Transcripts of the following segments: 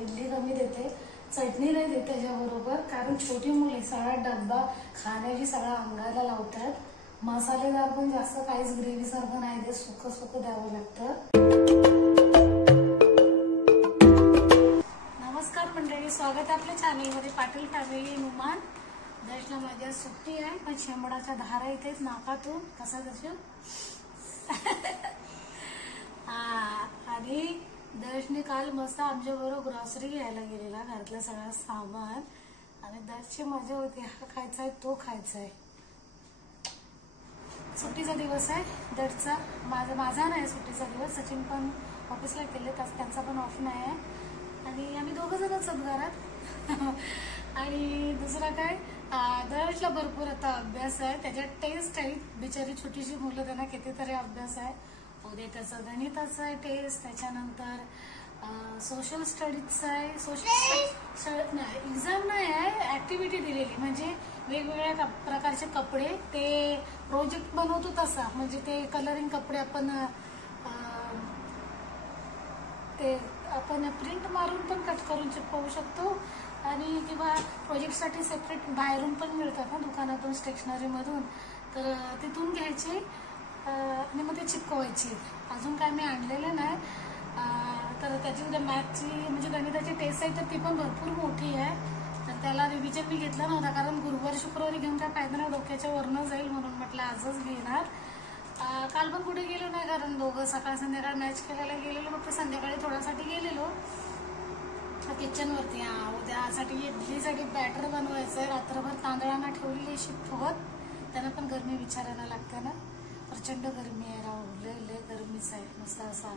इडली कमी देते, चटणी नाही देते त्याच्याबरोबर, कारण छोटी मुले सगळा डब्बा खाण्याची सगळा अंगाला लावतात. मसालेदार पण जास्त काहीच ग्रेव्ही सारखं नाही देत, सुकं सुकं द्यावं लागतं. नमस्कार मंडळी, स्वागत आहे आपल्या चॅनलमध्ये पाटील फॅमिली नुमान. दर्शला माझ्या सुट्टी आहे, पण शेंबडाच्या धारा इथेच नाकातून कसा दर्शन. आणि दर्शने काल मस्त आमच्याबरोबर ग्रॉसरी घ्यायला गेलेला, घरातलं सगळं सामान. आणि दर्शची मजा होती, हा खायचा आहे तो खायचा आहे. सुट्टीचा दिवस आहे दर्शचा, माझा नाही सुट्टीचा दिवस. सचिन पण ऑफिसला गेले, त्यांचा पण ऑफ नाही आहे. आणि आम्ही दोघं जणच आहोत घरात. आणि दुसरं काय, दर्शला भरपूर आता अभ्यास आहे, त्याच्यात टेस्ट आहे. बिचारी छोटीशी मुलं, त्यांना कितीतरी अभ्यास आहे. उद्या त्याचं गणिताचं आहे टेस्ट, त्याच्यानंतर सोशल स्टडीजचं आहे. सोशल एक्झाम नाही आहे, ऍक्टिव्हिटी दिलेली, म्हणजे वेगवेगळ्या प्रकारचे कपडे, ते प्रोजेक्ट बनवतो तसा, म्हणजे ते कलरिंग कपडे आपण प्रिंट मारून पण कट करून चिपकवू शकतो. आणि किंवा प्रोजेक्टसाठी सेपरेट बाहेरून पण मिळतात ना दुकानातून, स्टेशनरीमधून, तर तिथून घ्यायचे आणि मग ते चिपकवायची. अजून काय मी आणलेलं नाही. तर त्याची उद्या मॅथची म्हणजे गणिताची टेस्ट आहे, तर ती पण भरपूर मोठी आहे. तर त्याला रिव्हिजन मी घेतलं नव्हता, कारण गुरुवार शुक्रवारी घेऊन काय फायदा नाही, डोक्याच्या वरनं जाईल, म्हणून म्हटलं आजच घेणार. काल पण कुठे गेलो नाही, कारण दोघं सकाळ संध्याकाळ मॅच खेळायला गेलेलो, फक्त संध्याकाळी थोड्यासाठी गेलेलो किचनवरती. उद्यासाठी इडलीसाठी बॅटर बनवायचंय. रात्रभर तांदळांना ठेवलेली शिफ्ट होत, त्यांना पण गरमी विचारायला लागते ना. प्रचंड गरमी आहे राहू, लय गरमीच आहे. नुसतं असा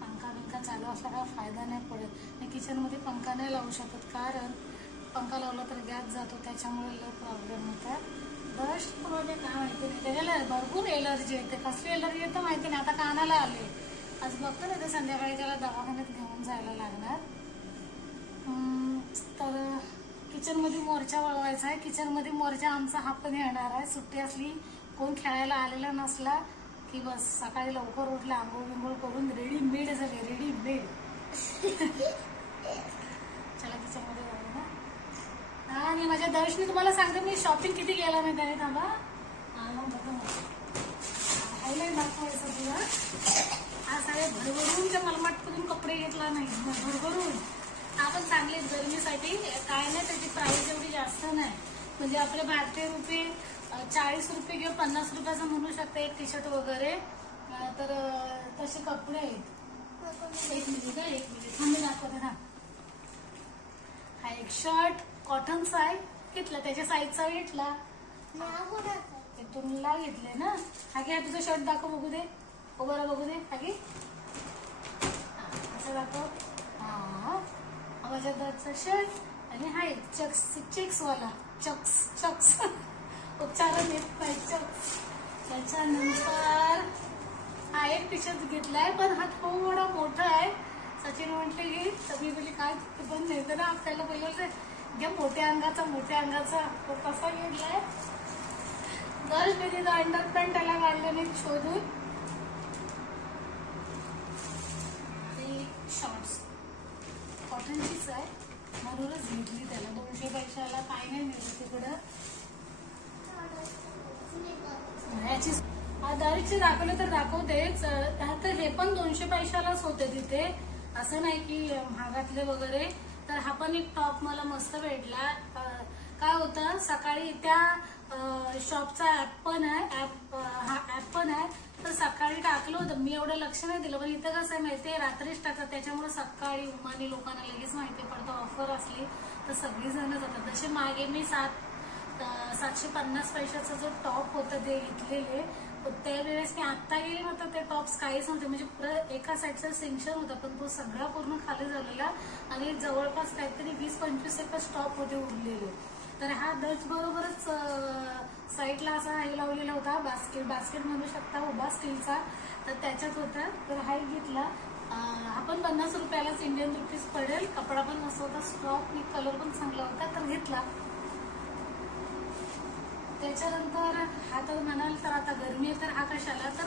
पंखा चालू असला काय फायदा नाही पडत. मी किचनमध्ये पंखा नाही लावू शकत, कारण पंखा लावला तर गॅस जातो, त्याच्यामुळे लय प्रॉब्लेम होतात. दर्शमध्ये काय माहिती नाही, त्याच्याला भरपूर एलर्जी येते. कसली एलर्जी येतं माहिती नाही. आता कानाला आले, आज बघतो ना, तर संध्याकाळी त्याला दवाखान्यात घेऊन जायला लागणार. तर किचनमध्ये मोर्चा वळवायचा आहे. किचनमध्ये मोर्चा आमचा हा पण येणार आहे. सुट्टी असली, कोण खेळायला आलेला नसला की बस सकाळी लवकर उठला, आंघोळ बिंघोळ करून रेडीमेड झाले, रेडीमेड. चला किचनमध्ये जाऊ ना. आणि माझ्या दर्शनी तुम्हाला सांगते, मी शॉपिंग किती केला नाही त्याने. थांबा, हायलाईट दाखवायचं तुला. आज सगळे भरभरून त्या मलमाटकडून कपडे घेतला नाही, भरभरून. आपण चांगले गरमीसाठी काय नाही, त्याची प्राइस एवढी जास्त नाही, म्हणजे आपले भारतीय रुपये 40 रुपये किंवा 50 रुपयाचं म्हणू शकते एक टी शर्ट वगैरे. तर तसे कपडे आहेत. एक मिनिट थांबे दाखवते ना. हा एक शर्ट कॉटनचा आहे, घेतला, त्याच्या साईजचा घेतला. तुला घेतले ना. हा घे, तुझं शर्ट दाखव बघू दे, बरं बघू दे. हा घे, असं दाखव. हा माझ्या दरचा शर्ट. आणि हा एक चेक्सवाला, चक्स उच्चारण येत नाही, चक्स. त्याच्यानंतर हा एक टी शर्ट घेतलाय, पण हा थोडा मोठा आहे. सचिन म्हटले की, मी बोलली काय पण नेतं ना आपल्याला, पहिलं घ्या मोठ्या अंगाचा तो कसा घेतलाय. दर्श मी तिथं अंडरपॅन्ट त्याला काढल्याने शोधून. शॉर्ट्स कॉटनचीच आहे, म्हणूनच घेतली त्याला. 200 पैशाला काय नाही मिळत तिकडं. दारीचे दाखवले तर दाखवतेच, तर हे पण 200 पैशालाच होते तिथे, असं नाही की महागातले वगैरे. तर हा पण एक टॉप मला मस्त भेटला. काय होतं, सकाळी त्या शॉपचा ऍप पण आहे, तर सकाळी टाकलं होतं. मी एवढं लक्ष नाही दिलं, पण इथं कसं आहे माहितीये, रात्रीच टाकतात, त्याच्यामुळे सकाळी उमानी लोकांना लगेच माहिती पडतं. ऑफर असली तर सगळी जण जातात. जसे मागे मी 750 पैशाचा जो टॉप होता ते घेतलेले, त्यावेळेस मी आत्ता गेले ना, तर ते टॉप्स काहीच नव्हते, म्हणजे एका साईडचा सिंक्शन होता, पण तो सगळा पूर्ण खाली झालेला. आणि जवळपास काहीतरी 20-25 एकच टॉप होते उरलेले. तर हा दर्श बरोबरच साईडला असा हे लावलेला होता, बास्केट म्हणू शकता, उभा स्टीलचा, तर त्याच्यात होता. तर हा घेतला. हा पण 50 रुपयालाच, इंडियन रुपीज पडेल. कपडा पण मस्त होता, स्टॉक आणि कलर पण चांगला होता, तर घेतला. त्याच्यानंतर हा तर म्हणाल तर आता गरमी आहे, तर हा कशाला, तर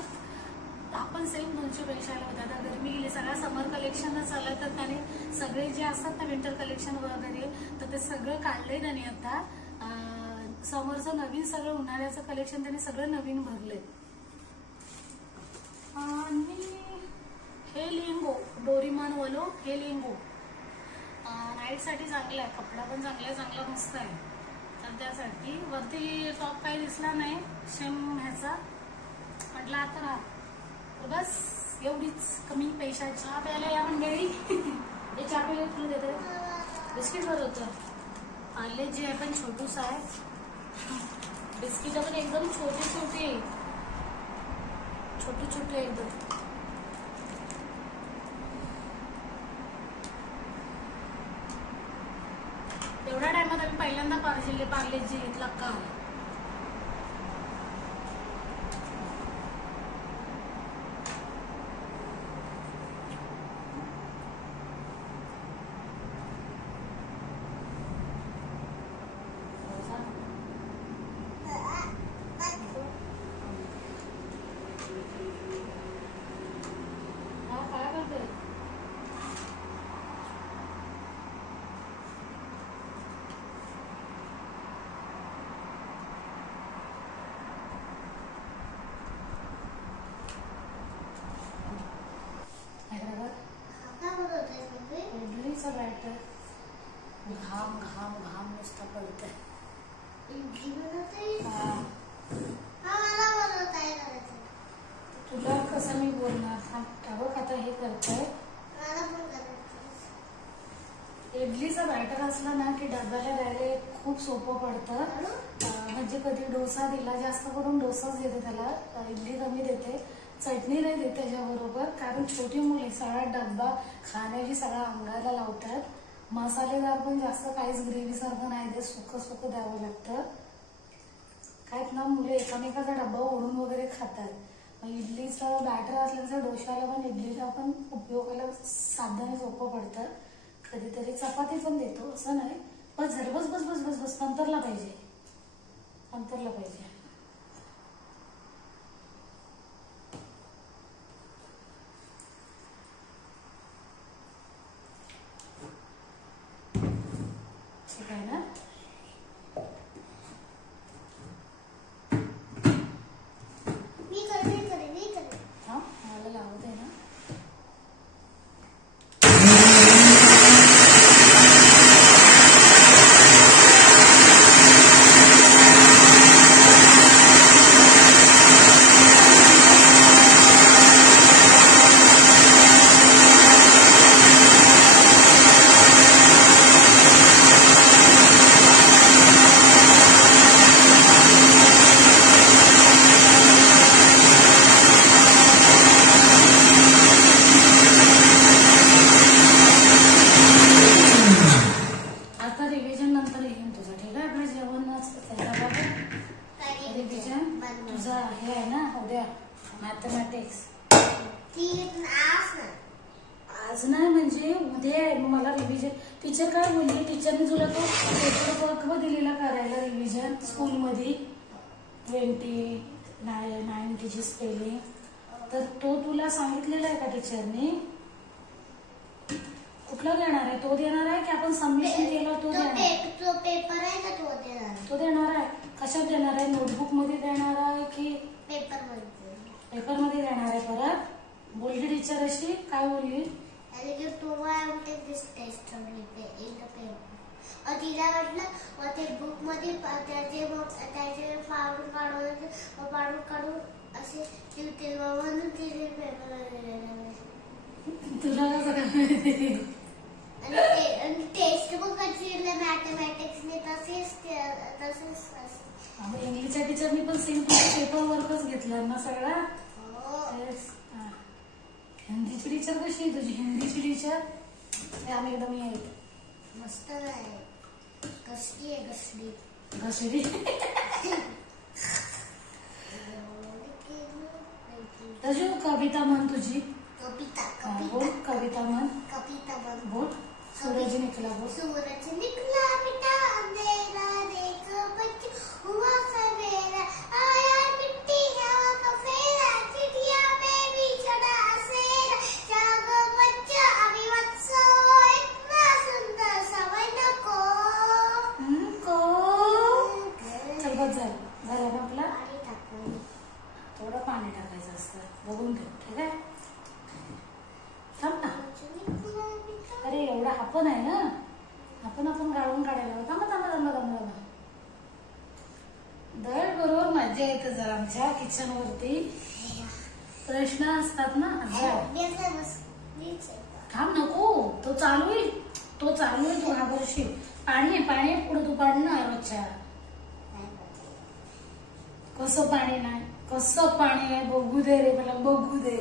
आपण सेम 200 पैशाला होता. आता गरमी गेली, सगळा समर कलेक्शनच आलं, तर त्याने सगळे जे असतात ना विंटर कलेक्शन वगैरे, तर ते सगळं काढलंय त्यांनी आता. समोरचं नवीन सगळं उन्हाळ्याचं कलेक्शन त्यांनी सगळं नवीन भरलंय. आणि हे लेंगो डोरीमॉन वालो, हे लेंगो नाईट साठी चांगला आहे, कपडा पण चांगला मस्त आहे. तर त्यासाठी वरती टॉप काही दिसला नाही सेम ह्याचा, म्हटलं आता राहा. बस एवढीच कमी पैशाची. चहा प्यायला या मंडळी. हे चहा प्यायला तुला देतात. बिस्किट बरं होतं. पार्ले जे आहे पण छोटूस आहे. बिस्किट पण एकदम छोटे एकदम. एवढ्या टायमात आम्ही पहिल्यांदा पार्ले जी घेतला का. इडलीचा बॅटर घाम नुसता पडतंय. तुला कसं मी बोलणार. बघ आता हे करतोय. इडलीचा बॅटर असला ना की डब्याला द्यायला खूप सोपं पडतं. म्हणजे कधी डोसा दिला, जास्त करून डोसाच देते त्याला, इडली कमी देते. चटणी नाही देते त्याच्याबरोबर, कारण छोटी मुले सगळा डब्बा खाण्याची सगळा अंगाला लावतात. मसालेदार पण जास्त काहीच ग्रेव्ही सारखं नाही देत, सुकं द्यावं लागतं. काय ना मुले एकामेकाचा डब्बा ओढून वगैरे खातात. इडलीचं बॅटर असल्याचं डोशाला पण इडलीला पण उपयोगाला साधन सोपं पडतं. कधीतरी चपाती पण देतो असं नाही. बस झालं, बस बस बस बस बस नंतरला पाहिजे. ठीक आहे ना. हा मला लावत आहे ना. मॅथमॅटिक्स आज नाही म्हणजे उद्या आहे. मग मला रिव्हिजन टीचर काय बोलली, टीचरने तुला तो पेपर वर्क दिलेला करायला रिव्हिजन स्कूलमध्ये 90ची स्पेलिंग, तर तो तुला सांगितलेला आहे का टीचरने? कुठला देणार आहे? तो देणार आहे की आपण सबमिशन केलं तो देणार? पेपर आहे ना तो देणार आहे. कशात देणार आहे? नोटबुक मध्ये देणार आहे की पेपर मध्ये देणार आहे? परत बोलली टीचर अशी काय बोलली? तिला वाटलं ते बुक मध्ये त्याचे पाडून काढून असे ठेवते म्हणून तिने पेपर तुला कसं आणि टेक्स्ट बुक मॅथमॅटिक्सने तसेच इंग्लिशच्या टीचरनी पण सेम पेपर वर्कच घेतला ना सगळा. हिंदीची टीचर कशी आहे तुझी? हिंदीची टीचर आम्ही एकदम मस्त आहे. कसली आहे? घसडी. तशी कविता म्हण तुझी. कविता म्हण बोल. सूरज निकला बोल. सूरज निकला बेटा अंधेरा देख बच्चे हुआ सवेरा आया मिट्टी हवा का फेरा चिड़िया में भी चढ़ा सेरा जागो बच्चा अभी मत सोए टाकायचं असतं, बघून ठेव. ठीक आहे, थांब ना. अरे एवढा आपण आहे ना, आपण गाळून काढायला. थांबा थांबा थांबा थांबा थांबा. दळ बरोबर मजा येते जर आमच्या किचन वरती प्रश्न असतात ना. थांब नको, तो चालू आहे, तो चालू आहे. तू घाबरशील. पाणी आहे पुढे, तू पडणार. रोजच्या कसं पाणी नाही, कसं पाणी आहे, बघू दे रे मला, बघू दे.